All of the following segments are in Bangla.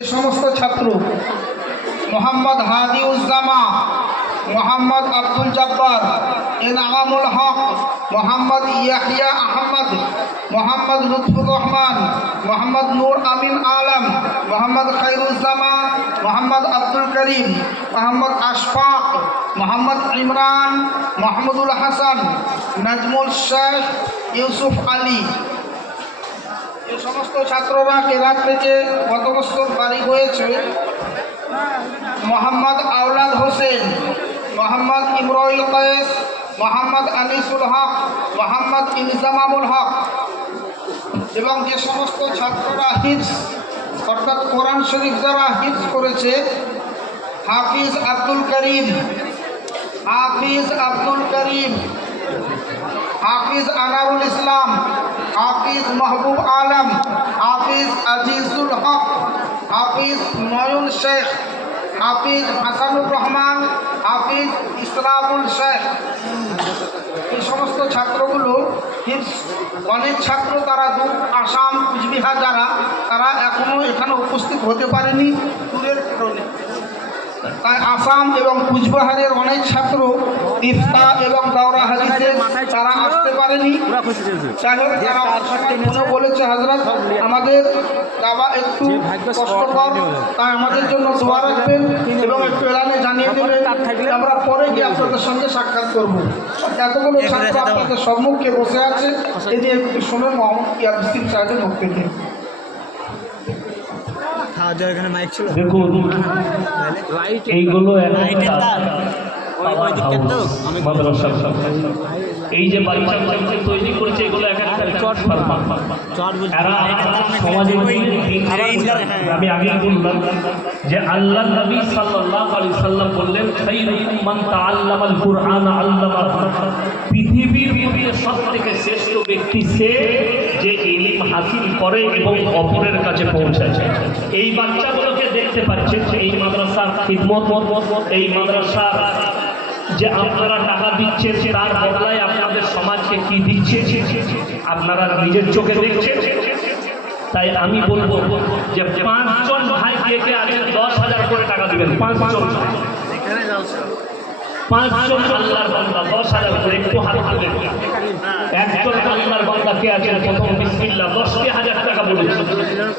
সমস্ত ছাত্র মোহাম্মদ হাদিউজ্জামা, মোহাম্মদ আব্দুল জব্বার, এনামুল হক, মোহাম্মদ ইয়াহিয়া আহমদ, মোহাম্মদ লুৎফুর রহমান, মোহাম্মদ নূর আমিন আলম, মোহাম্মদ খায়রুজ্জামা, মোহাম্মদ আব্দুল করিম, মোহাম্মদ আশফাক, মোহাম্মদ ইমরান, মাহমুদুল হাসান, নাজমুল শেখ, ইউসুফ আলী। এই সমস্ত ছাত্ররা কেরাত থেকে গত বছর বাড়ি হয়েছে মোহাম্মদ আওলাদ হোসেন, মোহাম্মদ ইমরুল কয়েস, মোহাম্মদ আনিসুল হক, মোহাম্মদ ইনজামামুল হক। এবং যে সমস্ত ছাত্ররা হিফজ অর্থাৎ কোরআন শরীফ যারা হিফজ করেছে, হাফিজ আব্দুল করিম, হাফিজ আব্দুল করিম, হাফিজ আনারুল ইসলাম, হাফিজ মাহবুব আলম, হাফিজ আজিজুল হক, হাফিজ নয়ন শেখ, হাফিজ হাসানুর রহমান, হাফিজ ইসলামুল শেখ। এই সমস্ত ছাত্রগুলো অনেক ছাত্র তারা দূর আসাম, কুচবিহার যারা তারা এখনও এখানে উপস্থিত হতে পারেনি দূরের কারণে। তাই আসাম এবং কুচবিহারের অনেক ছাত্র ইফতা এবং দাওরা হাদিসে তারা আসতে পারেনি। যাই হোক, তারা মনে বলেছে হযরত আমাদের যাওয়া একটু কষ্টকর, তাই আমাদের জন্য দোয়া রাখবেন এবং একটু এলানে জানিয়ে দেবেন, আমরা পরে গিয়ে আপনাদের সঙ্গে সাক্ষাৎ করব। এতগুলো ছাত্র আপনাদের সম্মুখে বসে আছে, এই যে একটু শুনে মোহাম্মদ ইয়াসিন সাহেবের বক্তব্য। এখানে মাইক ছিল, দেখুন এইগুলো এই যে বাচ্চা তৈরি করেছে এগুলো আমি আগে বললাম যে আল্লাহ নবী সাল্লাল্লাহু আলাইহি সাল্লাম বললেন খায়রুকুম মান তাআল্লামাল কুরআন আল্লামাহু। পৃথিবীর মধ্যে সবথেকে শ্রেষ্ঠ ব্যক্তি সে যে ইলম হাসিল করে এবং অপরের কাছে পৌঁছায়। এই বাচ্চাগুলোকে দেখতে পাচ্ছেন, এই মাদ্রাসার খিদমত, এই মাদ্রাসার যে আপনারা টাকা দিচ্ছেন তার বদলায় আপনাদের সমাজকে কি দিচ্ছে আপনারা নিজের চোখে দেখছেন। তাই আমি বলবো যে 5 জন ভাই কে আছেন 10,000 করে টাকা দিবেন। 5 জন আল্লাহর বান্দা 10,000 করে, একটু হাত তুলেন। একজন আল্লাহর বান্দা কে আছেন প্রথম বিসমিল্লাহ 10,000 টাকা বলেছেন।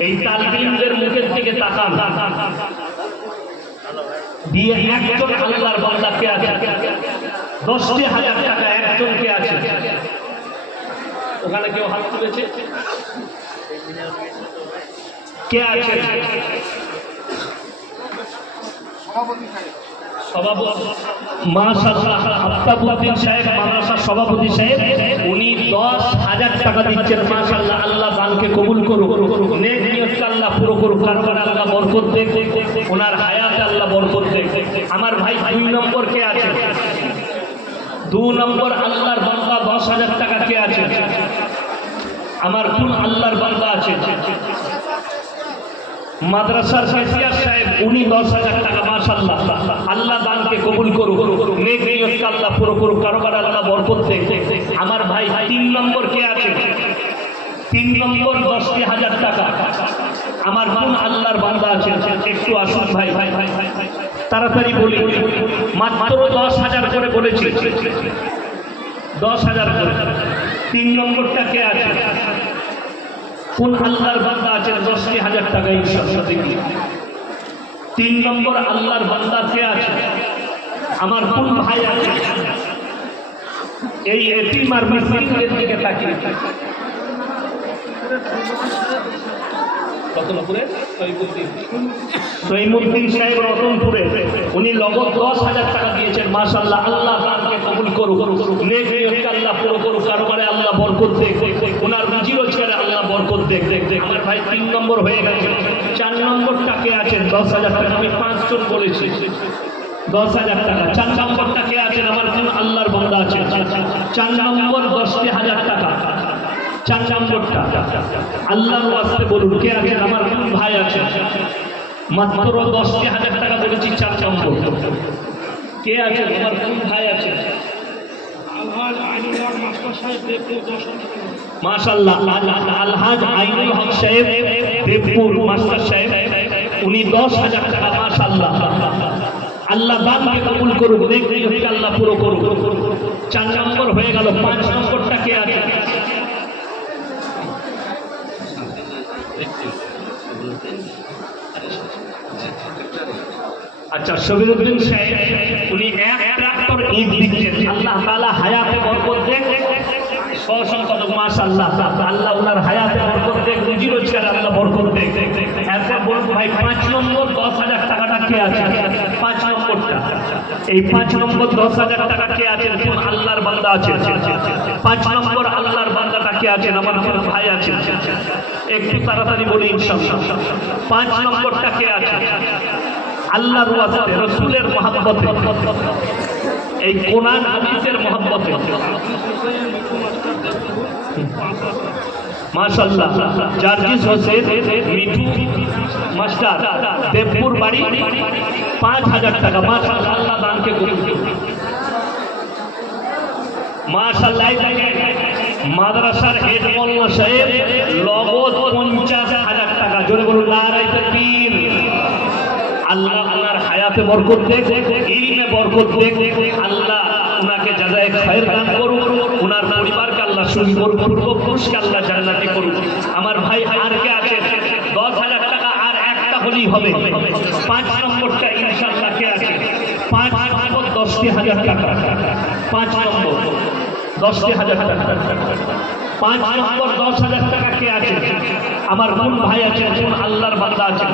এই তালবিলদের মুখের দিকে তাকান দিয়ে একজন আল্লাহর বান্দা কে আছে 10,000 টাকা একজন কে আছে, ওখানে কেউ হাত তুলেছে কে আছে? সভাপতি মাশাআল্লাহ আফতাবউদ্দিন সাহেব, মাদ্রাসার সভাপতি সাহেব, উনি 10,000 টাকা দিচ্ছেন। মাশাআল্লাহ, আল্লাহ দানকে কবুল করুক, নেক নিয়ত আল্লাহ পুরো করুক, কারবারে আল্লাহ বরকত দেখ, ওনার হায়াতে আল্লাহ বরকত দেখ। আমার ভাই 2 নম্বর কে আছে? 2 নম্বর আল্লাহর বান্দা 10,000 টাকা কে আছে? আমার কোন আল্লাহর বান্দা আছে? মাদ্রাসার কাসিয়ার সাহেব, উনি 10,000 টাকা। মাশাআল্লাহ, আল্লাহ দানকে কবুল করুক, নেক নিয়ত আল্লাহ পুরো করুক, কারবারে আল্লাহ বরকত দেখ। আমার ভাই 3 নম্বর কে আছে? 3 নম্বর 10,000 টাকা। আমার কোন আল্লাহর বান্দা আছে? একটু আসুন ভাই, তাড়াতাড়ি বলি, মাত্র 10,000 করে বলেছি, 10,000 করে। 3 নম্বরটা কে আছে? কোন আল্লাহর বান্দা আছে 10,000 টাকা ইনশাআল্লাহ দেখি। 3 নম্বর আল্লাহর বান্দা কে আছে? আমার কোন ভাই আছে? এই এতিম আর মিসকিনদের দিকে তাকিয়ে রতনপুরে তৈমুদ্দিন সাহেব, রতনপুরে, উনি নগদ 10,000 টাকা দিয়েছেন। মাশাআল্লাহ, আল্লাহ তাকে কবুল করুক, নেক নিয়ত আল্লাহ পুরো করুক, কারবারে আল্লাহ বরকত দেখ, ওনার রুজি রোজগারে আল্লাহ বরকত দেখ। আমার ভাই 3 নম্বর হয়ে গেছে। 4 নম্বরটা কে আছেন? 10,000 টাকা। আমি 5 জন বলেছি, 10,000 টাকা। 4 নম্বরটা কে আছেন? আমার কোন আল্লাহর বান্দা আছে? 4 নম্বর 10,000 টাকা। 4 নম্বরটা আল্লাহর ওয়াস্তে বলুন কে আছে? আমার কোন ভাই আছে? মাত্র 10,000 টাকা বলেছি। 4 নম্বর কে আছে? আমার কোন ভাই আছে? মাশাআল্লাহ, আলহাজ আইনুল হক সাহেব, দেবপুর মাস্টার সাহেব, উনি 10,000 টাকা মাশাআল্লাহ আল্লাহ দানকে কবুল করুক, নেক নিয়তকে আল্লাহ পুরো করুক। 4 নম্বর হয়ে গেল। 5 নম্বরটা কে আছে? আচ্ছা, শফিউদ্দিন সাহেব, উনি 1 ট্রাক্টর ইট দিচ্ছেন। আল্লাহ তাআলা হায়াতে বরকত দেন, সসংখ্যক মাশাআল্লাহ। আল্লাহ ওনার হায়াতে বরকত দেন, রুজি রোজগারে আল্লাহ বরকত দেন। এরপর বলুন ভাই 5 নম্বর 10,000 টাকাটা কে আছে? 5 নম্বরটা, এই 5 নম্বর 10,000 টাকা কে আছেন? কোন আল্লাহর বান্দা আছেন? 5 নম্বর আল্লাহর বান্দাটা কে আছেন? আমার কোন ভাই আছেন? একটু তাড়াতাড়ি বলি ইনশাআল্লাহ। 5 নম্বরটা কে আছে? আল্লাহর ওয়াস্তে, রাসূলের মহব্বতে, এই কোরআন হাদিসের মহব্বতে মাশাআল্লাহ। জার্জিস হোসেন মিঠু মাস্টার, দেবপুর বাড়ি, 5,000 টাকা মাশাআল্লাহ। আল্লাহ দানকে কবুল করুন মাশাআল্লাহ। মাদ্রাসার হেড মোল্লা সাহেব নগদ 50,000 টাকা। জোরে বলুন নারায়ে তাকবীর। আল্লাহ ওনার হায়াতে বরকত দেখ, ইলমে বরকত দেখ। আল্লাহ ওনাকে জাযায়ে খায়ের দান করুন, ওনার পরিবারকে আল্লাহ সুন্দর পূর্বপুরুষকে আল্লাহ জান্নাতি করুন। আমার ভাই আর কে আছে? 10,000 টাকা আর একটা হলেই হবে। 5 নম্বরটা ইনশাআল্লাহ কে আছে? 5 নম্বর 10,000 টাকা। 5 নম্বর 10,000 টাকা। 5 নম্বর 10,000 টাকা কে আছে? আমার কোন ভাই আছে? কোন আল্লাহর বান্দা আছে?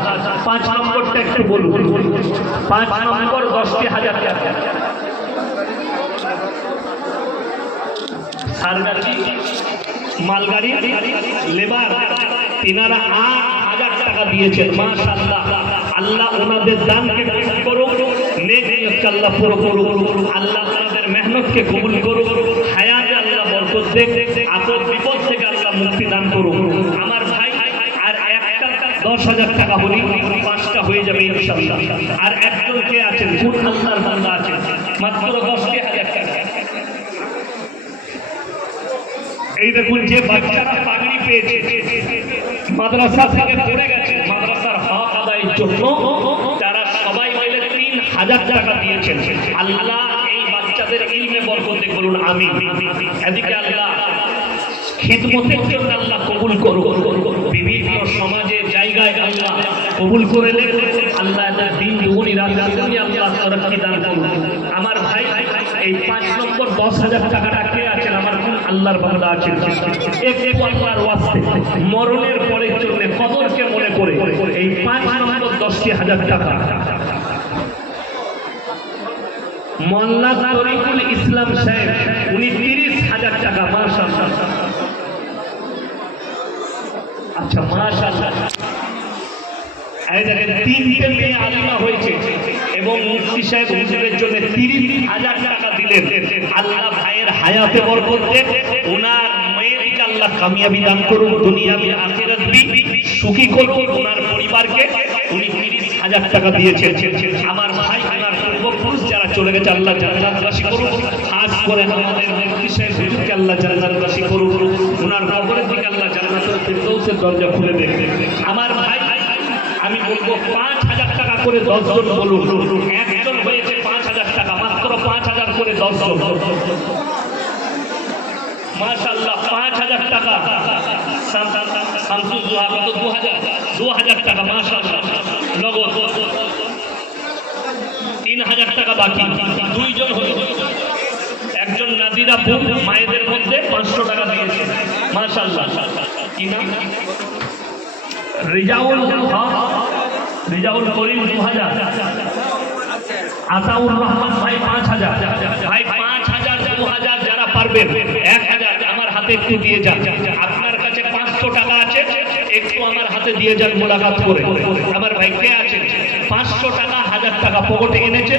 5 নম্বরটা একটু বলুন। 5 নম্বর 10,000 টাকা। সারগাছি মালগাড়ি লেবার, তিনারা 8,000 টাকা দিয়েছেন মাশাআল্লাহ। আল্লাহ ওনাদের দানকে কবুল করুন, নেক নিয়তকে আল্লাহ পুরো করুন। আল্লাহ ওনাদের মেহনতকে কবুল করুন, হায়াতে আল্লাহ বরকত দেন, আপদ বিপদ থেকে আল্লাহ মুক্তি দান করুন। আমার ভাই আর একটা 10,000 টাকা হলেই 5টা হয়ে যাবে ইনশাআল্লাহ। আর একজন কে আছেন? কোন আল্লাহর বান্দা আছেন? মাত্র 10,000 টাকা। এই দেখুন, যে বাচ্চারা পাগড়ি পেয়েছে, মাদ্রাসা থেকে পড়ে গেছে, মাদ্রাসার হক আদায়ের জন্য তারা সবাই মিলে 3,000 টাকা দিয়েছেন। আল্লাহ এই বাচ্চাদের ইলমে বরকত করুন, আমিন। এদিকে আল্লাহ খিদমতের জন্য আল্লাহ কবুল করুন, বিভিন্ন সমাজের জায়গায় আল্লাহ কবুল করে নেন। আল্লাহ এদের দিন দুগুনি রাত দুগুনি আল্লাহ তরক্কি দান করুন। আমার ভাই এই 5 নম্বর 10,000 টাকাটা কে আছেন? আমার কোন আল্লাহর বান্দা আছেন? একটু আল্লাহর ওয়াস্তে মরণের পরের জন্য কবরকে মনে করে এই 5 নম্বর 10,000 টাকা মোল্লা তরিকুল ইসলাম সাহেব, উনি 30,000 টাকা মাশাআল্লাহ। আচ্ছা মাশাআল্লাহ। এই দেখেন 3টে মেয়ে আলিমা হয়েছে এবং মুফতি সাহেব হুজুরের জন্য 30,000 টাকা দিলেন। আল্লাহ ভাইয়ের হায়াতে বরকত দেন, ওনার মেয়েকে আল্লাহ কামিয়াবি দান করুন, দুনিয়াবি আখিরাতবি সুখী করুন ওনার পরিবারকে। উনি 30,000 টাকা দিয়েছেন। আমার ভাই ওনার পূর্বপুরুষ যারা চলে গেছে আল্লাহ জান্নাতবাসী করুন, খাস করে আমাদের মুফতি সাহেব হুজুরকে আল্লাহ জান্নাতবাসী করুন, ওনার কবরের দিকে আল্লাহ জান্নাতুল ফিরদৌসের দরজা খুলে দেন। আমার ভাই আমি বলবো 5,000 টাকা করে 10 জন বলুন। একজন হয়েছে 5,000 টাকা, মাত্র 5,000 করে 10 জন মাশাআল্লাহ। 5,000 টাকা। শামসুল জোহা কত? 2,000 টাকা মাশাআল্লাহ নগদ। 3,000 টাকা বাকি। 2 জন হলো। একজন নাদিরা বোন মায়েদের মধ্যে 500 টাকা দিয়েছে মাশাআল্লাহ। কি নাম? রিজাউল হক, রিজাউল করিম 2,000। আতাউর রহমান ভাই 5,000। ভাই 5,000 2,000 যারা পারবেন 1,000 আমার হাতে একটু দিয়ে যান। আপনার কাছে 500 টাকা আছে, একটু আমার হাতে দিয়ে যান মোলাকাত করে। আমার ভাই কে আছে? 500 টাকা 1,000 টাকা পকেটে এনেছে,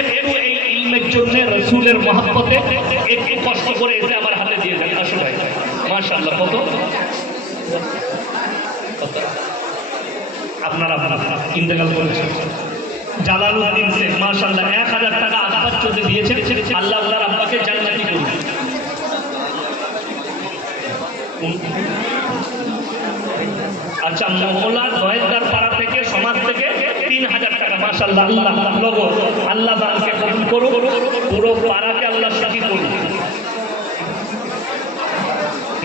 একটু এই ইলমের জন্য রাসূলের মহব্বতে একটু কষ্ট করে এসে আমার হাতে দিয়ে যান। আসো ভাই মাশাআল্লাহ। কত আপনারা ইন্তেকাল করেছেন। জালালউদ্দিন শেখ মাশাআল্লাহ 1,000 টাকা আব্বাস চৌধুরী দিয়েছেন। আল্লাহ ওনার আব্বাকে জান্নাতি করুন। আচ্ছা, মহল্লার দয়েদার পাড়া থেকে সমাজ থেকে মাশাআল্লাহ আল্লাহ লোগো আল্লাহ দানকে কবুল করুন, পুরো পাড়াকে আল্লাহ সুখী করুন।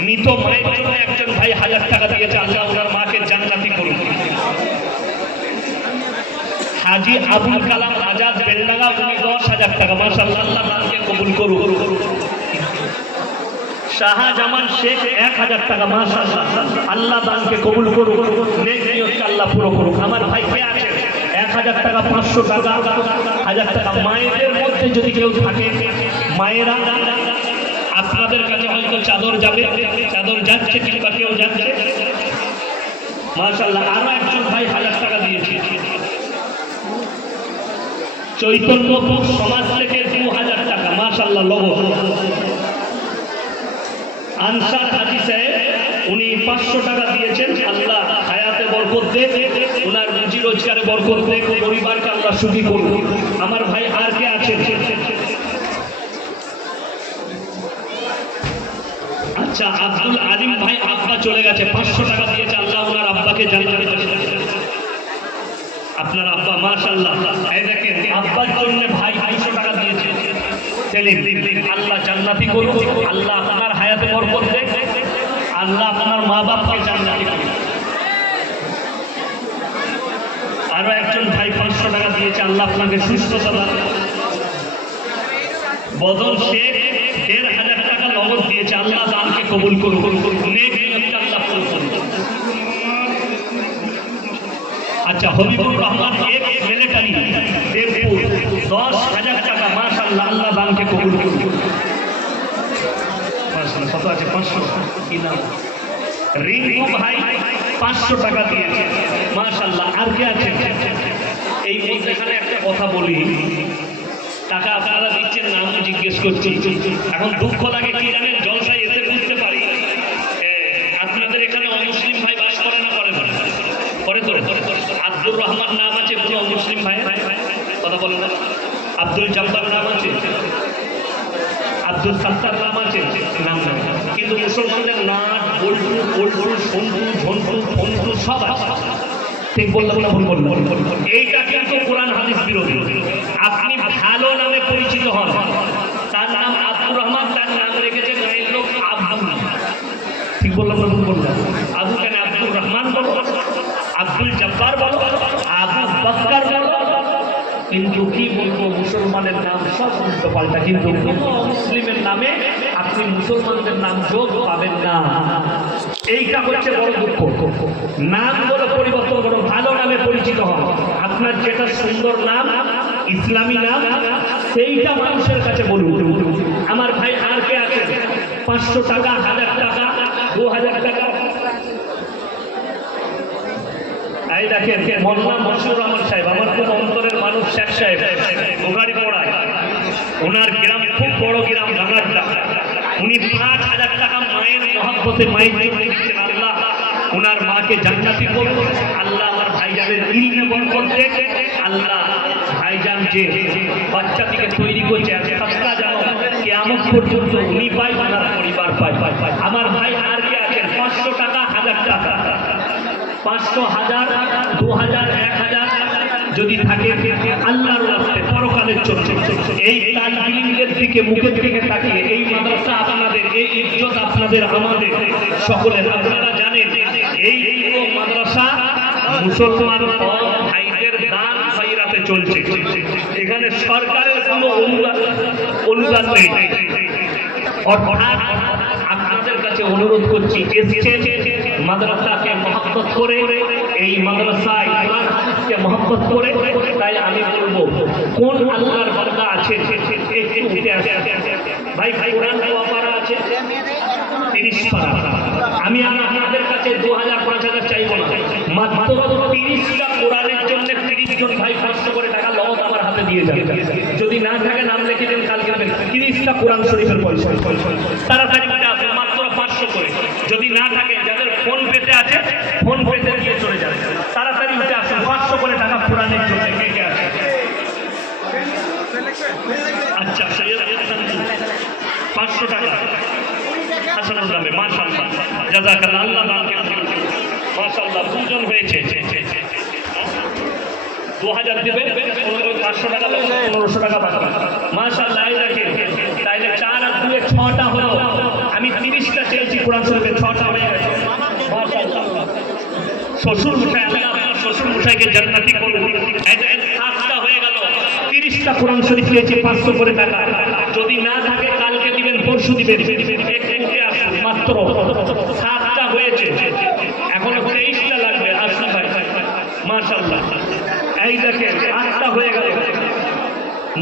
মৃত মায়ের জন্য একজন ভাই 1000 টাকা দিয়েছে, আল্লাহ ওনার মাকে জান্নাতি করুন। হাজি আবুল কালাম আজাদ বেলডাঙ্গা উনি 10,000 টাকা, মাশাআল্লাহ আল্লাহ দানকে কবুল করুন। শাহজামান শেখ 1000 টাকা, মাশাআল্লাহ আল্লাহ দানকে কবুল করুন, নেক নিয়তকে আল্লাহ পুরো করুন। আমার ভাই কে আছে 1000 টাকা, 500 টাকা, 1000 টাকা। মায়েদের মধ্যে যদি কেউ থাকে, মায়েরা আপনাদের কাছে হয়তো চাদর যাবে, চাদর যাচ্ছে কিংবা কেউ যাচ্ছে, মাশাআল্লাহ। আরো একজন ভাই 1000 টাকা দিয়েছে। চৈতন্যপুর সমাজ থেকে 2000 টাকা, মাশাআল্লাহ লোগো। আনসার হাজি সাহেব উনি 500 টাকা দিয়েছেন, আল্লাহ হায়াতে বরকত দেন, ওনার রুজি রোজগারে বরকত দেন, পরিবারকে আল্লাহ সুখী করুন। আমার ভাই আর কে আছেন? আচ্ছা, আব্দুল আলিম ভাই আব্বা চলে গেছে, 500 টাকা দিয়েছে, আল্লাহ ওনার আব্বাকে জান্নাতে দান। আপনার আব্বা মাশাআল্লাহ, এই দেখেন আব্বার জন্য ভাই 200 টাকা দিয়েছে, আল্লাহ জান্নাতি করুন, আল্লাহ আপনার হায়াতে বরকত দেন, আল্লাহ আপনার মা বাপকে জান্নাতি করুন। আরো একজন ভাই 500 টাকা দিয়েছে, আল্লাহ আপনাকে সুস্থতা দান। বদল শেখ 1500 টাকা নগদ দিয়েছে, আল্লাহ দানকে কবুল করুন, নেক নিয়তকে আল্লাহ কবুল করুন। আচ্ছা, হবিবুর রহমান এক মিলিটারি দেবপুর 10,000 টাকা, মাশাআল্লাহ আল্লাহ দানকে কবুল করুন। মাশাআল্লাহ কত আছে? 500 কি নাম? রিঙ্কু ভাই 500 টাকা দিয়েছে, মাশাআল্লাহ। আর কে আছে? এই মধ্যখানে একটা কথা বলি, টাকা আপনারা দিচ্ছেন, নাম জিজ্ঞেস করছি। এখন দুঃখ লাগে কি জানেন, জলসায় এসে বুঝতে পারি আপনাদের এখানে অমুসলিম ভাই বাস করে না, করে তো আব্দুর রহমান নাম আছে কোনো অমুসলিম ভাই? কথা বলেন না। আব্দুল জব্বার নাম আছে, আব্দুল সাত্তার নাম আছে, নাম নেই, কিন্তু মুসলমানদের নাট, বল্টু, সন্টু, ঝন্টু, ফন্টু সব আছে। ঠিক বললাম না ভুল বললাম? এইটা কিন্তু কোরআন হাদিস বিরোধী। আপনি ভালো নামে পরিচিত হন, তার নাম আব্দুর রহমান, তার নাম রেখেছে গায়ের লোক আবু। ঠিক বললাম না ভুল বললাম? আবু কেন? আব্দুর রহমান বলো, আব্দুল জব্বার বলো, আবু বকর বলো, কিন্তু কি বলবো, মুসলমানের নাম সব উল্টো পাল্টা, কিন্তু মুসলিমের নামে আপনি মুসলমানদের নাম যোগ পাবেন না। এইটা হচ্ছে বড় দুঃখ। নাম বলে পরিবর্তন করো, ভালো নামে পরিচিত হন। আপনার যেটা সুন্দর নাম, ইসলামী নাম, সেইটা মানুষের কাছে বলুন। আমার ভাই আর কে আছে? 500 টাকা, 1000 টাকা, 2000 টাকা। এই দেখেন মোল্লা মশিউর রহমান সাহেব, আমার খুব অন্তরের মানুষ, শেখ সাহেব গোগাড়ি পড়ায়, ওনার গ্রাম খুব বড় গ্রাম ভাঙারটা, উনি 5000 টাকা মায়ের মহব্বতে মায়ের জন্য দিচ্ছেন। আল্লাহ ওনার মাকে জান্নাতি করুন, আল্লাহ আমার ভাইজানের ইলমে বরকত দেন, আল্লাহ ভাইজান যে বাচ্চাটিকে তৈরি করছে সস্তা যেন কিয়ামত পর্যন্ত উনি পায়, ওনার পরিবার পায়। আমার ভাই আর কে আছেন? 500 টাকা, 1000 টাকা, 500, 1000, 2000, 1000 যদি থাকে, আল্লাহর রাস্তায় পরকালের চলছে। এই তালিমের দিকে মুখের দিকে তাকিয়ে, এই মাদ্রাসা আপনাদের, এই ইজ্জত আপনাদের, আমাদের সকলের। আপনারা জানেন এই মাদ্রাসা মুসলমান ভাইদের দান খায়রাতে চলছে, এখানে সরকারের কোনো অনুদান নেই। অর্থাৎ আপনাদের কাছে অনুরোধ করছি, এসেছেন মাদ্রাসাকে মহব্বত করে, এই মাদ্রাসায় কোরআন হাদিসকে মহব্বত করে, তাই আমি বলবো কোন আল্লাহর বান্দা আছে একটু উঠে আসে। ভাই কোরআন পারা আছে 30 পারা। আমি আপনাদের কাছে 2000, 5000 চাইব না, মাত্র 30টা কোরআনের জন্য 30 জন ভাই 500 করে টাকা লগত আমার হাতে দিয়ে যাবে। যদি না থাকে নাম লিখে দেন, কালকে 30টা কোরআন শরীফের পয়সা তাড়াতাড়ি আসবে, মাত্র 500 করে। যদি না থাকে, যাদের ফোন পেতে আছে ফোন পেতে দিয়ে চলে যাবে, তাড়াতাড়ি উঠে আসুন। 500 করে টাকা কোরআনের জন্য কে কে আছে? আচ্ছা, 500 টাকা হাসানুল নামে, মাশাআল্লাহ, জাযাকাল্লাহ, আল্লাহ দানকে মাশাআল্লাহ। দুজন হয়েছে, 2000 দিবে, 500 টাকা 1500 টাকা বাকি। মাশাআল্লাহ, এই দেখেন, তাইলে 4 আর 2 6টা হলো। আমি 30টা চেয়েছি কোরআন শরীফে, 6টা হয়ে গেছে। মাশাআল্লাহ, শ্বশুর মশাই, আল্লাহ আপনার শ্বশুর মশাইকে জান্নাতি করুন। এই দেখেন 7টা হয়ে গেল। 30টা কোরআন শরীফ চেয়েছি, 500 করে টাকা। যদি না থাকে কালকে দিবেন, পরশু দিবেন, একটুকে আসুন। মাত্র 7টা হয়েছে, এখনো 23টা লাগবে। আসুন ভাই, মাশাআল্লাহ। এই দেখেন 8টা হয়ে গেল,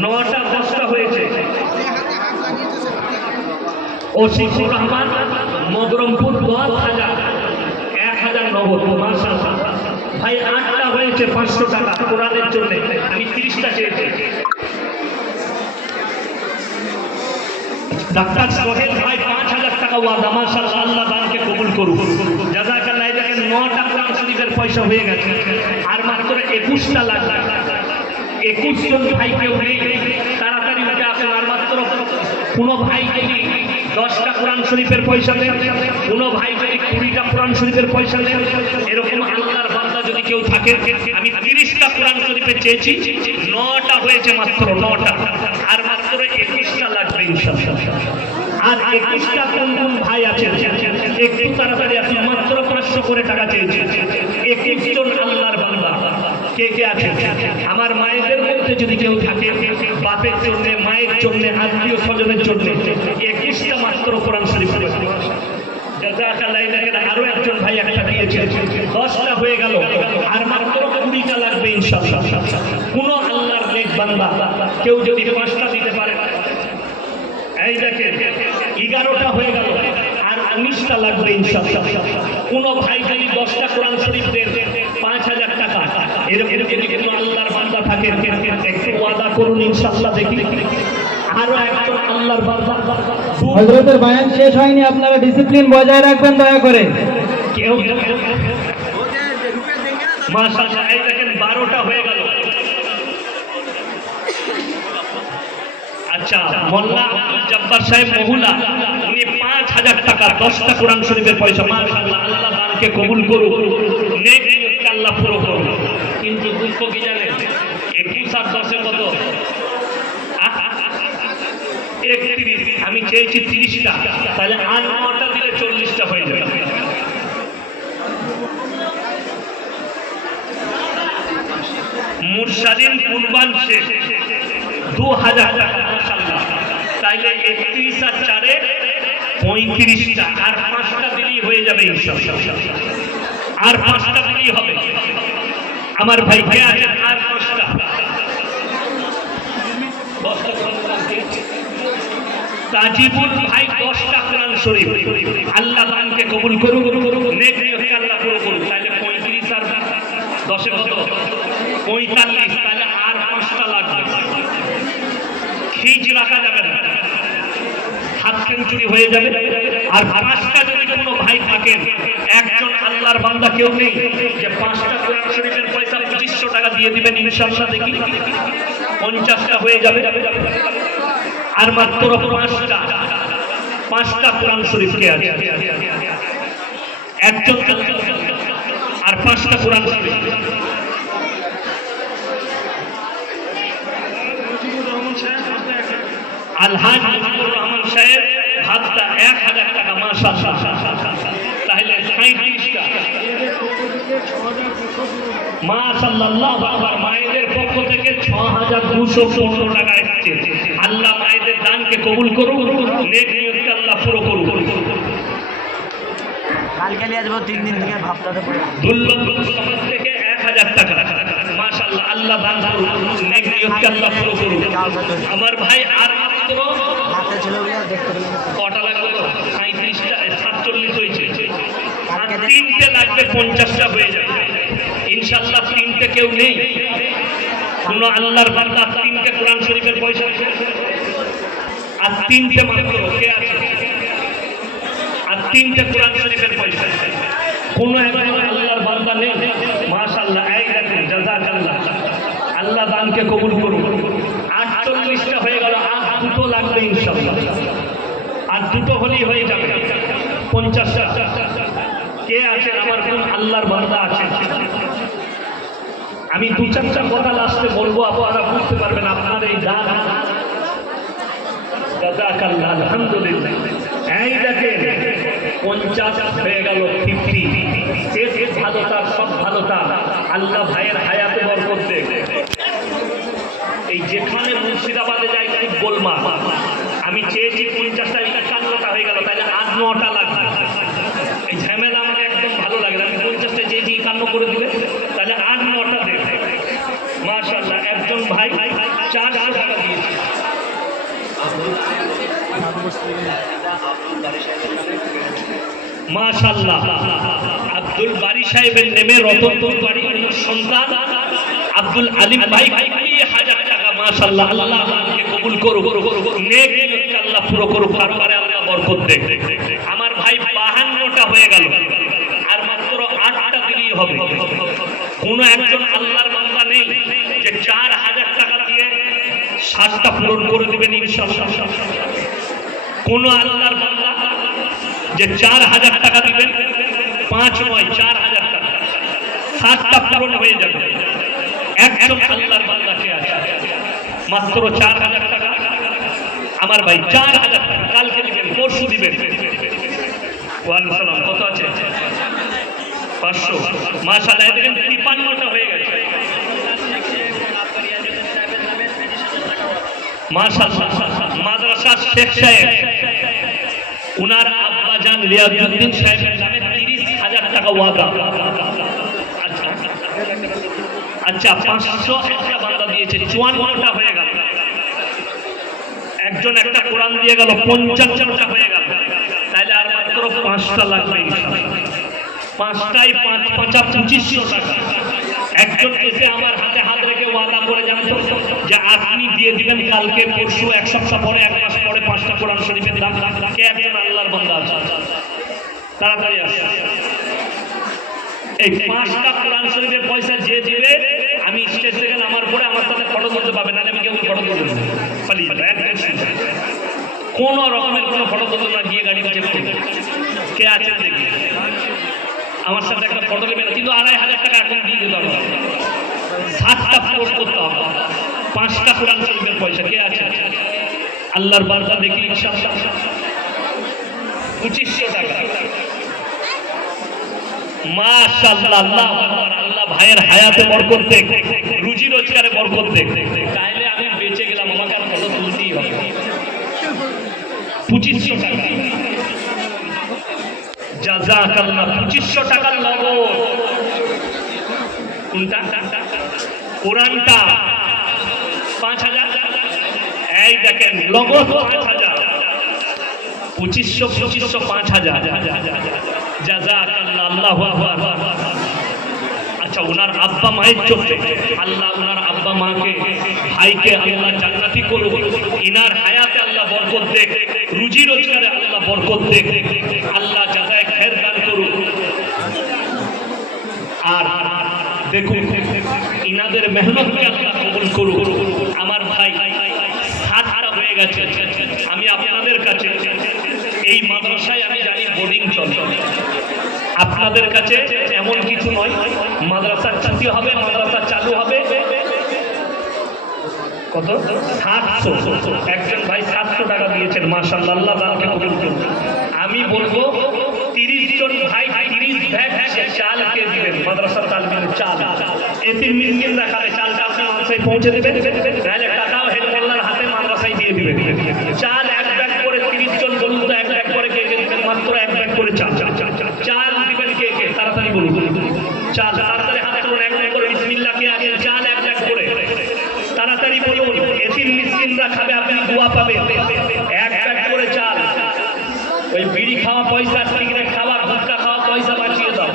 9টা 10টা হয়েছে। ওসিফুর রহমান মগরমপুর 10,000, 1000 নগদ। মাশাআল্লাহ ভাই, 8টা হয়েছে, 500 টাকা কোরআনের জন্য। আমি 30টা চেয়েছি। ডাক্তার সোহেল ভাই 5000 টাকা ওয়াদা। মাশাআল্লাহ, আল্লাহ দানকে কবুল করুন, জাযাকাল্লাহ। দেখেন 9টা কোরআন শরীফের পয়সা হয়ে গেছে, আর মাত্র 21টা লাগবে। 21 জন ভাই কেউ নেই, তাড়াতাড়ি উঠে আসেন। আর মাত্র কোনো ভাই যদি 10টা কোরআন শরীফের পয়সা দেন, কোনো ভাই যদি 20টা কোরআন শরীফের পয়সা দেন, এরকম আল্লাহর বান্দা যদি কেউ থাকে। আমি 30টা কোরআন শরীফে চেয়েছি, 9টা হয়েছে, মাত্র 9টা, আর মাত্র 21টা লাগবে ইনশাআল্লাহ। আর 21টা কোন কোন ভাই আছেন একটু তাড়াতাড়ি আসুন। মাত্র 500 করে টাকা চেয়েছি। 21 জন আল্লাহর বান্দা কে কে আছে? আমার মায়েদের মধ্যে যদি কেউ থাকে, বাপের জন্য, মায়ের জন্য, আত্মীয় স্বজনের জন্য, 21টা মাত্র কোরআন শরীফ। জাযাকাল্লাহ। দেখেন আরো একজন ভাই একটা দিয়েছে, 10টা হয়ে গেল, আর মাত্র 20টা লাগবে ইনশাআল্লাহ। কোন আল্লাহর নেক বান্দা কেউ যদি 5টা দিতে পারে। এই দেখেন 11টা হয়ে গেল, আর 19টা লাগবে ইনশাআল্লাহ। কোন ভাই যদি 10টা কোরআন শরীফ দেন, 5000 টাকা। এরকম যদি কোনো আল্লাহর বান্দা থাকে, একটু ওয়াদা করুন ইনশাআল্লাহ। দেখি আরো একজন আল্লাহর বান্দা। হযরতের বয়ান শেষ হয়নি, আপনারা ডিসিপ্লিন বজায় রাখবেন দয়া করে। কেউ মাশাআল্লাহ। এই দেখেন 12টা হয়ে গেল। আচ্ছা, মোল্লা আব্দুল জব্বার সাহেব মহুলা, উনি 5000 টাকা, 10টা কোরআন শরীফের পয়সা। মাশাআল্লাহ, আল্লাহ দানকে কবুল করুন, নেক নিয়তকে আল্লাহ পুরো করুন। কিন্তু দুঃখ কি জানেন, 21 আর 10 কত? 31। আমি চেয়েছি 30টা, তাহলে আর 9টা দিলে 40টা হয়ে যাবে। মুরসালিন কুরবান শেখ 2000 টাকা। মাশাআল্লাহ, তাইলে 31 আর 4-এ 35টা, আর 5টা দিলেই হয়ে যাবে ইনশাআল্লাহ। আর 5টা দিলেই হবে। আমার ভাই কে আছে? আর 5টা। তাজিবুল ভাই 10টা কোরআন শরীফ। আল্লাহ দানকে কবুল করুন, নেক নিয়তকে আল্লাহ পুরো করুন। তাহলে 35 আর 10-এ কত? 45। তাহলে আর 5টা লাগবে। খিজ রাখা যাবে না, হাফ সেঞ্চুরি হয়ে যাবে। আর 5টা যদি কোনো ভাই থাকেন, একজন আল্লাহর বান্দা কেউ নেই যে 5টা কোরআন শরীফের পয়সা 2500 টাকা দিয়ে দিবেন ইনশাআল্লাহ। দেখি 50টা হয়ে যাবে, আর মাত্র 5টা কোরআন শরীফ কে আছে? একজন, আর 5টা কোরআন শরীফ। আলহাজ মুজিবুর রহমান সাহেব হাতটা 1000 টাকা। মাশাআল্লাহ, তাহলে 37টা। মাশাআল্লাহ, আল্লাহু আকবার। মায়েদের পক্ষ থেকে 6215 টাকা এসেছে। আল্লাহ মায়েদের দানকে কবুল করুন, নেক নিয়তকে আল্লাহ পুরো করুন। কালকে নিয়ে আসবো, 3 দিন থেকে ভাবতে পড়ে। দুর্লভপুর সমাজ থেকে 1000 টাকা। মাশাআল্লাহ, আল্লাহ দান করুন, নেক নিয়তকে আল্লাহ পুরো করুন। আমার ভাই আর মাত্র হাতে ছিল বলে দেখতে পেলাম। কটা লাগবে? 37টা, 47 হয়েছে। আর 3টে লাগবে, 50টা হয়ে যাবে ইনশাআল্লাহ। 3টে কেউ নেই কোন আল্লাহর বান্দা 3টে কোরআন শরীফের পয়সা, আর 3টে মাত্র কে আছে? আর 3টে কোরআন শরীফের পয়সা কোন একজন আল্লাহর বান্দা নেই। মাশাআল্লাহ, এই দেখুন, জাযাকাল্লাহ। আল্লাহ দানকে কবুল করুন। 48টা হয়ে গেল, আর 2টো লাগবে ইনশাআল্লাহ। আর 2টো হলেই হয়ে যাবে 50টা। কে আছেন? আমার কোন আল্লাহর বান্দা আছেন? আমি দু চারটা কথা লাস্টে বলবো, আপনারা বুঝতে পারবেন আপনার এই দান। জাযাকাল্লাহ, আলহামদুলিল্লাহ। এই দেখেন 50 হয়ে গেল 50। শেষ ভালো তার, সব ভালো তার। আল্লাহ ভাইয়ের হায়াতে বরকত দেখ। এই যেখানে মুর্শিদাবাদে যাই খুব গোলমা, আমি চেয়েছি 50টা 51টা হয়ে গেল, তাহলে 8-9টা লাগবে। এই ঝামেলা আমার একদম ভালো লাগে না। আমি 50টা চেয়েছি 51 করে দিলে, তাহলে 8-9টা দেবে। মাশাআল্লাহ, একজন ভাই 400 টাকা দিয়েছে। মাশাআল্লাহ, আব্দুল বারী সাহেবের নেমে রতনপুর বাড়ির সন্তান আব্দুল আলিম ভাই 20,000 টাকা। মাশাআল্লাহ, আল্লাহ আপনাকে কবুল করুক, নেক নিয়ত আল্লাহ পুরো করুক, কারবারে আল্লাহ বরকত দেখ। আমার ভাই 52টা হয়ে গেল, আর মাত্র 8টা দিলেই হবে। কোন একজন আল্লাহর বান্দা নেই যে 4,000 টাকা দিয়ে 60টা পূরণ করে দিবেন ইনশাআল্লাহ? কোন আল্লাহর বান্দা যে 4,000 টাকা দিবেন, 5 নয় 4,000 টাকা 60টা পূরণ হয়ে যাবে? একজন আল্লাহর বান্দা কে আছে মাত্র 4,000 টাকা? আমার ভাই 4,000 টাকা কালকে দিবেন, পরশু দিবেন। ওয়ালাইকুম সালাম, কত আছে? 500। মাশাআল্লাহ, দেখেন 53টা হয়ে গেছে। মাশাআল্লাহ, মাদ্রাসা শেখ সাহেব, উনার আব্বাজান রিয়াজউদ্দিন সাহেবের নামে 30,000 টাকা ওয়াদা। আচ্ছা, 500 একটা বান্দা দিয়েছে, 54টা হয়ে গেল। একজন একটা কোরআন দিয়ে গেল, 55টা হয়ে গেল। তাহলে আর মাত্র 5টা লাগবে ইনশাআল্লাহ। 5টায় 5 2500 টাকা। একজন এসে আমার হাতে হাত রেখে ওয়াদা করে যান তো, যে আপনি দিয়ে দিবেন কালকে, পরশু, 1 সপ্তাহ পরে, 1 মাস পরে 5টা কোরআন শরীফের দাম। কে একজন আল্লাহর বান্দা আছে? তাড়াতাড়ি আসে। এই 5টা কোরআন শরীফের পয়সা যে দিবে, আমি স্টেজ থেকে নামার পরে আমার সাথে ফটো তুলতে পাবে না, আমি কেউ ফটো তুলতে পালিয়ে যাবে। কোন রকমের কোনো ফটো তুলতে না, গিয়ে গাড়ি কাছে কে আছে দেখি আমার সাথে একটা ফটো নেবে না, কিন্তু 2,500 টাকা এখন দিয়ে দিতে হবে। 7টা পূরণ করতে হবে, 5টা কোরআন শরীফের পয়সা। কে আছে আল্লাহর বান্দা দেখি ইনশাআল্লাহ? 2500 টাকা। মাশাআল্লাহ, আল্লাহ আকবার। আল্লাহ ভাইয়ের হায়াতে বরকত দেখ, রুজি রোজগারে বরকত দেখ। তাইলে আমি বেঁচে গেলাম, আমাকে আর ফটো তুলতেই হবে। 2500 টাকা। জাযাকাল্লাহ, 2500 টাকার নগদ। কোনটা? কোরআনটা 5,000। এই দেখেন নগদ 5,000। 2500 2500 5,000। জাযাকাল্লাহ, আল্লাহু আকবার। আচ্ছা, ওনার আব্বা মায়ের চোখে আল্লাহ ওনার আব্বা মাকে, ভাইকে আল্লাহ জান্নাতি করুক, ইনার হায়াতে আল্লাহ বরকত দেখ, রুজি রোজগারে আল্লাহ বরকত দেখ, আল্লাহ জাযায়ে খায়ের দান করুক। আর দেখুন, ইনাদের মেহনতকে আল্লাহ কবুল করুক। আমার ভাই 60টা হয়ে গেছে। আমি আপনাদের কাছে, এই মাদ্রাসায় আমি জানি বোর্ডিং চলে, আপনাদের কাছে এমন কিছু নয়। মাদ্রাসার ছুটি হবে, মাদ্রাসা চালু হবে। কত? 700। একজন ভাই 700 টাকা দিয়েছেন। মাশাআল্লাহ, আল্লাহ তাআলাকে কবুল করুন। আমি বলবো 30 জন ভাই 30 ব্যাগ চাল কে দিবেন মাদ্রাসার তালবিনের চাল। এতে মিসকিন রাখাবে, চালটা আপনি মাদ্রাসায় পৌঁছে দেবেন, তাহলে টাকাও হেডমাস্টারের হাতে মাদ্রাসায় দিয়ে দিবেন। চাল 1 ব্যাগ করে 30 জন বলুন তো, 1 ব্যাগ করে কে কে দিবেন? মাত্র 1 ব্যাগ করে চাল। চাল দিবেন কে কে? তাড়াতাড়ি বলুন। চাল তাড়াতাড়ি হাতে তুলুন, 1 ব্যাগ করে। বিসমিল্লাহ কে আছে? চাল 1 ব্যাগ করে, তাড়াতাড়ি বলুন। এতিম মিসকিনরা খাবে, আপনি দোয়া পাবেন। 1 ব্যাগ করে চাল। ওই বিড়ি খাওয়া পয়সা, সিগারেট খাওয়া, গুটখা খাওয়া পয়সা বাঁচিয়ে দাও।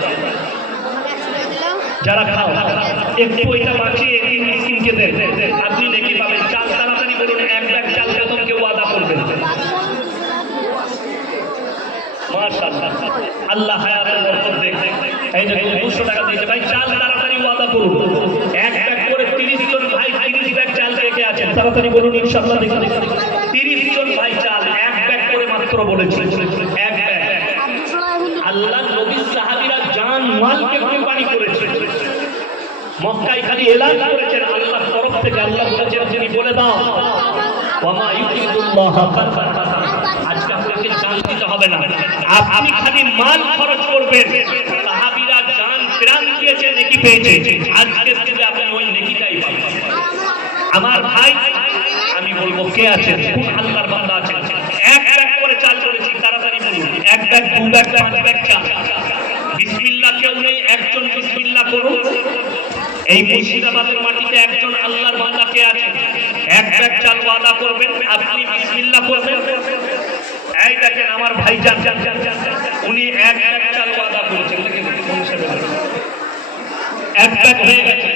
যারা খাও একটু ওইটা বাঁচিয়ে এতিম মিসকিনকে দেন, আপনি নেকি পাবেন। চাল তাড়াতাড়ি বলুন। 1 ব্যাগ চাল প্রথম কেউ ওয়াদা করবেন। মাশাআল্লাহ, আল্লাহ হায়াতে বরকত দেখ। এই যে 200 টাকা দিয়েছে ভাই, চাল তাড়াতাড়ি ওয়াদা করুন। 1 ব্যাগ করে 30 জন ভাই 30 ব্যাগ চাল রেখে আছেন, তাড়াতাড়ি বলুন ইনশাআল্লাহ। 30 জন ভাই চাল 1 ব্যাগ করে মাত্র বলেছে। 1 ব্যাগ। আল্লাহ নবী সাহাবীরা জান মালকে কুরবানি করেছে। মক্কায় খালি এলান করেছেন আল্লাহর তরফ থেকে। আল্লাহ বলেছেন যিনি বলে দাও ওয়ামা ইউরিদুল্লাহ আজকে আপনাকে জান দিতে হবে না, আপনি খালি মাল খরচ করবেন। সাহাবীরা জান প্রাণ দিয়েছে, নেকি পেয়েছে। আজকে থেকে আপনি ওই নেকিটাই পাবেন। আমার ভাই আমি বলবো কে আছেন, কোন আল্লাহর বান্দা আছেন? এক ব্যাগ করে চাল করেছি, তাড়াতাড়ি বলুন। এক ব্যাগ, দু ব্যাগ, পাঁচ ব্যাগ চাল। বিসমিল্লাহ কেউ নেই, একজন বিসমিল্লাহ করুন। এই মুর্শিদাবাদের মাটিতে একজন আল্লাহর বান্দা কে আছে? এক ব্যাগ চাল ওয়াদা করবেন, আপনি বিসমিল্লাহ করবেন। এই দেখেন আমার ভাইজান, উনি এক ব্যাগ চাল ওয়াদা করেছেন। এক ব্যাগ হয়ে গেছে।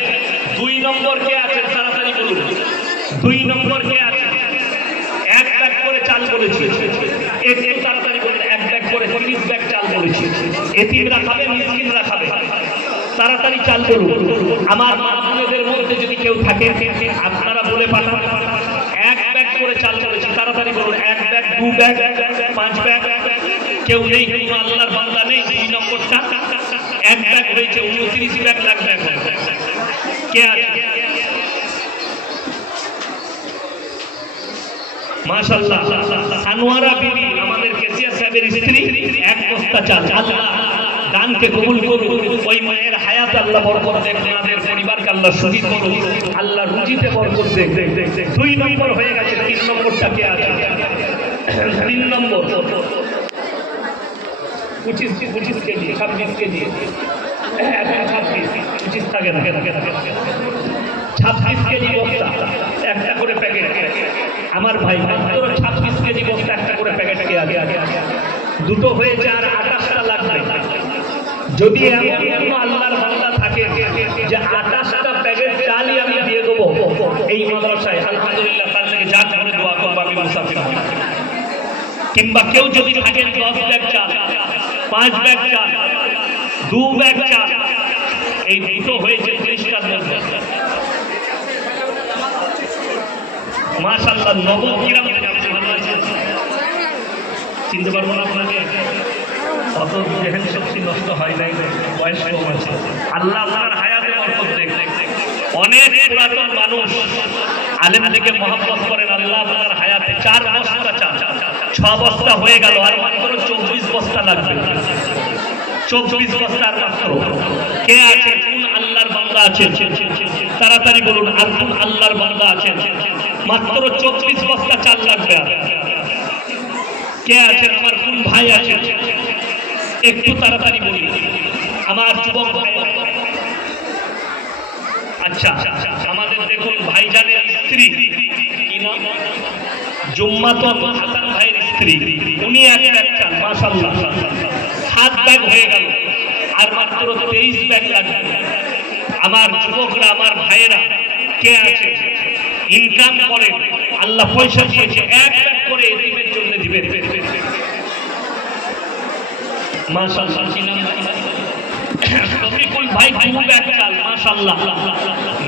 দুই নম্বর কে আছে? তাড়াতাড়ি বলুন। দুই নম্বর কে আছে? এক ব্যাগ করে চাল বলেছি, একটু তাড়াতাড়ি বলুন। এক ব্যাগ করে 30 ব্যাগ চাল বলেছি। এতিমরা খাবে, মিসকিনরা খাবে। তাড়াতাড়ি চাল বলুন। আমার মা বোনেদের মধ্যে যদি কেউ থাকে আপনারা বলে পাঠান। এক ব্যাগ করে চাল বলেছি, তাড়াতাড়ি বলুন। এক ব্যাগ, দু ব্যাগ, 5 ব্যাগ। কেউ নেই, কোনো আল্লাহর বান্দা নেই। 2 নম্বরটা এক ব্যাগ হয়েছে, 29 ব্যাগ লাগবে এখন। কে আছে? মাশাআল্লাহ, সানোয়ারা বিবি আমাদের কেসিয়া সাহেবের স্ত্রী, এক বস্তা চাল। আল্লাহ দানকে কবুল করুন। ওই মায়ের হায়াত আল্লাহ বরকত দেন, আপনাদের পরিবারকে আল্লাহ সুখী করুন, আল্লাহ রুজিতে বরকত দেন। 2 নম্বর হয়ে গেছে। 3 নম্বরটা কে আছে? 3 নম্বর 25 কেজি, 26 কেজি, 25 থাকে না, 26 কেজি বস্তা, একটা করে প্যাকেট। আমার ভাই মাত্র 26 কেজি বস্তা, একটা করে প্যাকেট কে আগে দুটো হয়েছে, আর 28টা লাগবে। যদি এমন কোনো আল্লাহর বান্দা থাকে যে 28টা প্যাকেট চালই আমি দিয়ে দেবো এই মাদ্রাসায়, আলহামদুলিল্লাহ, তার থেকে যা করে দোয়া করবো আমি মুসাফির। কিংবা কেউ যদি থাকেন 10 ব্যাগ চাল, 5 ব্যাগ চাল, 2 ব্যাগ চাল, এই দুটো হয়েছে 30টার মধ্যে। মাশাআল্লাহ, নগদ কিরাম চিনতে পারবো না আপনাকে। অত যেহেন শক্তি নষ্ট হয় নাই, বয়স কম আছে। আল্লাহ আপনার হায়াতে বরকত দেন। অনেক পুরাতন মানুষ আলেম থেকে মহব্বত করেন। আল্লাহ আপনার হায়াতে 4 বস্তা চাল, 6 বস্তা হয়ে গেল, আর মাত্র 24 বস্তা লাগবে। 24 বস্তা আর মাত্র। কে আছে? কোন আল্লাহর বান্দা আছেন? তাড়াতাড়ি বলুন। আর কোন আল্লাহর বান্দা আছেন? মাত্র 24 বস্তা চাল লাগবে। কে আছেন? আমার কোন ভাই আছেন? একটু তাড়াতাড়ি বলুন। আমার যুবক ভাই। আচ্ছা, আমাদের দেখুন ভাইজানের স্ত্রী, কি নাম? জুম্মাতুল হাসান ভাইয়ের স্ত্রী, উনি এক ব্যাগ চাল। মাশাআল্লাহ, 7 ব্যাগ হয়ে গেল, আর মাত্র 23 ব্যাগ লাগবে। আমার যুবকরা, আমার ভাইয়েরা কে আছে? ইনকাম করে, আল্লাহ পয়সা দিয়েছে, এক ব্যাগ করে এতিমের জন্য দিবে। মাশাআল্লাহ, কি নাম? শফিকুল ভাই 2 ব্যাগ চাল। মাশাআল্লাহ,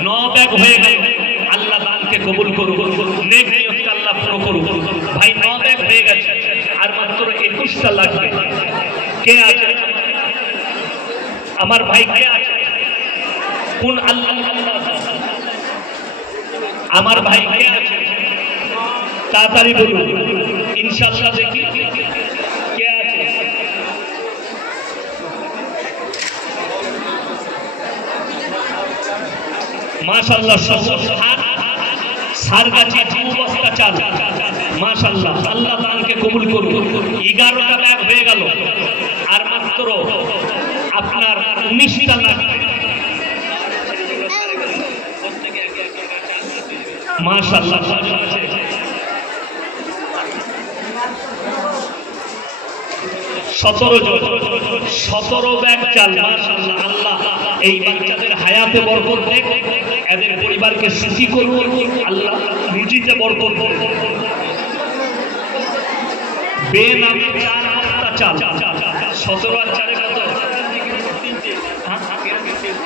9 ব্যাগ হয়ে গেল। আল্লাহ দানকে কবুল করুন, নেক নিয়তকে আল্লাহ পুরো করুন। ভাই 9 ব্যাগ হয়ে গেছে, আর মাত্র 21টা লাগবে। কে আছে? আমার ভাই কে আছে? কোন আল্লাহ? আমার ভাই কে আছে? তাড়াতাড়ি বলুন। ইনশাআল্লাহ দেখি কে আছে। মাশাআল্লাহ, সারগাছি 2 বস্তা চাল। মাশাআল্লাহ, আল্লাহ দানকে কবুল করুন। 11টা ব্যাগ হয়ে গেল, আর মাত্র আপনার 19টা লাগবে। মাশাআল্লাহ, 17 ব্যাগ চাল। মাশাআল্লাহ, আল্লাহ এই বাচ্চাদের হায়াতে বরকত দেন, এদের পরিবারকে সুখী করুন, আল্লাহ রুজিতে বরকত দেন। বেনামে 4 বস্তা চাল। 17 আর 4 কত?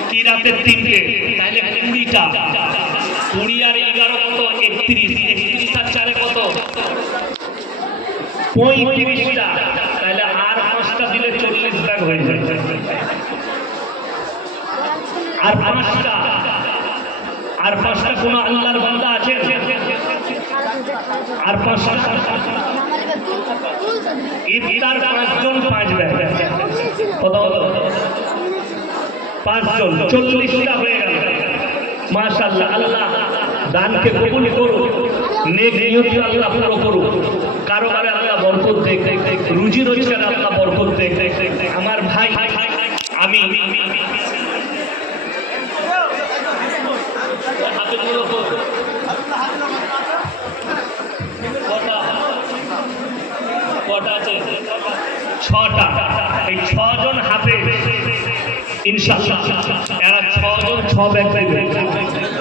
কি রাতে 3টে, তাহলে 20টা। 20 আর 11 কত? 31। 31 আর 4 কত? 35টা। তাহলে আর 5টা দিলে 40 ব্যাগ হয়ে যায়। আর 5টা আর 5টা কোনো আল্লাহর বান্দা আছে? আর 5টা ইফতার 5 জন 5 ব্যাগ কত হলো? 5 জন 40টা হয়ে গেল। মাশাআল্লাহ, আল্লাহ দানকে কবুল করুন, নেক নিয়ত আল্লাহ পুরো করুন, কারোবারে আল্লাহ বরকত দেখ, রুজি রোজগারে আল্লাহ বরকত দেখ। আমার ভাই আমি কটা আছে? 6টা। এই 6 জন হাতে ইনশাআল্লাহ এরা 6 জন 6 ব্যাগ দেবে,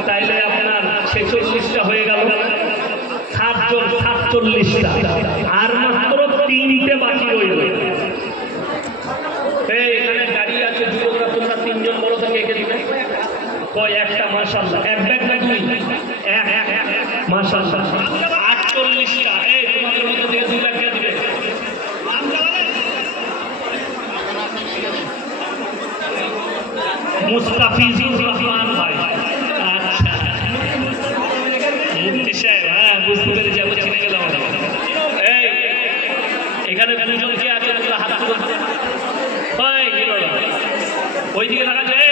তাইলে আপনার 46টা হয়ে গেল। 7 জন 47টা, আর মাত্র 3টে বাকি রইল। এই এখানে দাঁড়িয়ে আছে যুবকরা, তোমরা 3 জন বলো তো কে কে দিবে? কয় একটা? মাশাআল্লাহ, এক ব্যাগ না দুই? এক। মাশাআল্লাহ 48টা। এই তোমাদের মধ্যে থেকে 2 ব্যাগ কে দিবে? মুস্তাফিজুর রহমান ভাই। আচ্ছা, মুফতি সাহেব, হ্যাঁ বুঝতে পেরেছি, আমি চিনে গেলাম। এই এখানে 2 জন কে আছে? হাত তুলুন। ওইদিকে থাকা যায়,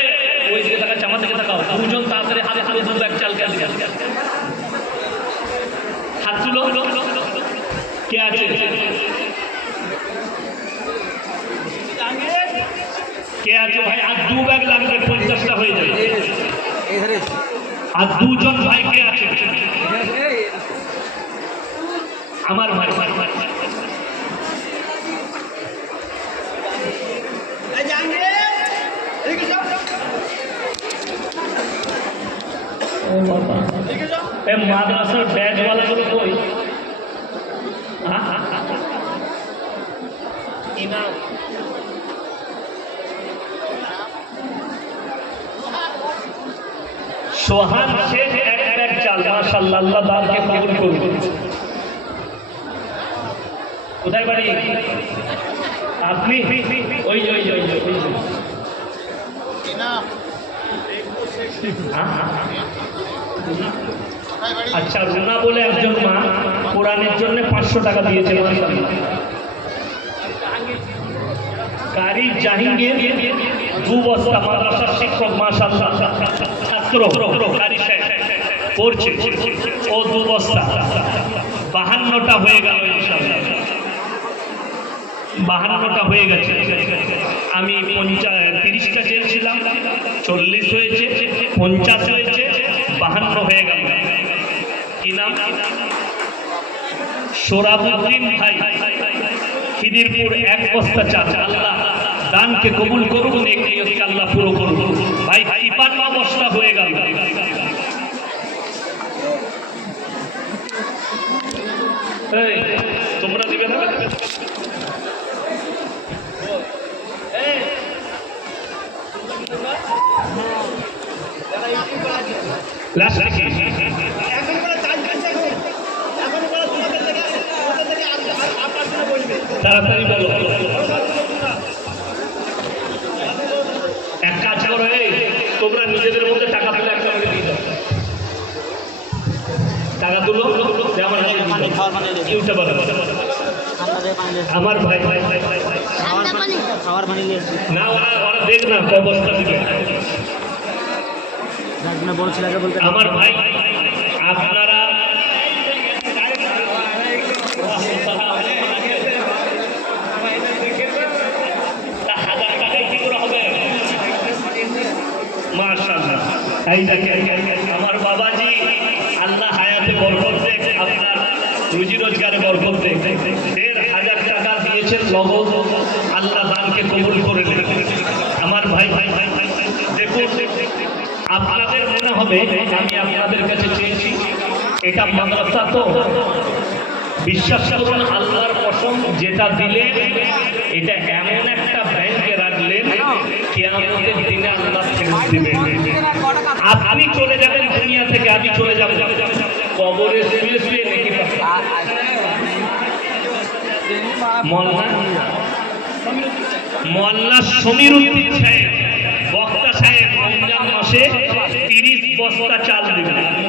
ওইদিকে থাকা আমার দিকে থাকাও। 2 জন তাড়াতাড়ি হাতে তুলে 2 ব্যাগ চাল কে আছে? হাত তুলো। কে আছে? কে আছে ভাই? আর 2 ব্যাগ লাগবে, 50টা হয়ে যাবে। আর 2 জন ভাই কে আছে? আমার ভাই। মাদ্রাসার ব্যাগওয়ালা গুলো কই? সোহান শেখ 1 ব্যাগ চাল। মাশাআল্লাহ, আল্লাহ দানকে কবুল করুন। কোথায় বাড়ি আপনি? ওই আচ্ছা, রুনা বলে একজন মা কোরআনের জন্য 500 টাকা দিয়েছে। কারি জাহাঙ্গীর 2 বস্তা, মাদ্রাসার শিক্ষক, মাশাআল্লাহ ছাত্র কারি সাহেব পড়ছে, ও 2 বস্তা। 52টা হয়ে গেল ইনশাআল্লাহ, 52টা হয়ে গেছে। আমি 30টা চেয়েছিলাম, 40 হয়েছে, 50 হয়েছে, 52 হয়ে গেল। কি নাম? সোরাবুদ্দিন ভাই, খিদিরপুর 1 বস্তা চাল। আল্লাহ দানকে কবুল করুন, নেক নিয়তকে আল্লাহ পুরো করুন। ভাই 53 বস্তা হয়ে গেল। এই তোমরা দিবে না? তাড়াতাড়ি বলো। এক কাজ করো, এই তোমরা নিজেদের মধ্যে টাকা তুলে একটা করে দিয়ে দাও। টাকা তুলো, ইউটিউবার আমার ভাই না, ওরা দেখ না ক বস্তা দিবে। আমার ভাই আপনারা মাশাআল্লাহ, এই দেখেন আমার বাবাজি, আল্লাহ হায়াতে বরকত দেখ, আপনার রুজি রোজগারে বরকত দেখ। 1,500 টাকা দিয়েছেন নগদ, আল্লাহ দানকে কবুল করে নেন। আমার ভাই দেখুন, আপনাদের মনে হবে আমি আপনাদের কাছে চেয়েছি, এটা মাদ্রাসা তো বিশ্বাস করুন, আল্লাহর কসম, যেটা দিলেন এটা এমন একটা ব্যাংকে রাখলেন, কিয়ামতের দিনে আল্লাহ ফেরত দিবেন। আপনি চলে যাবেন দুনিয়া থেকে, আমি চলে যাব কবরে শুয়ে শুয়ে নাকি মোল্লা সমীর উদ্দিন সাহেব, বক্তা সাহেব, রমজান মাসে 30 বস্তা চাল দেবে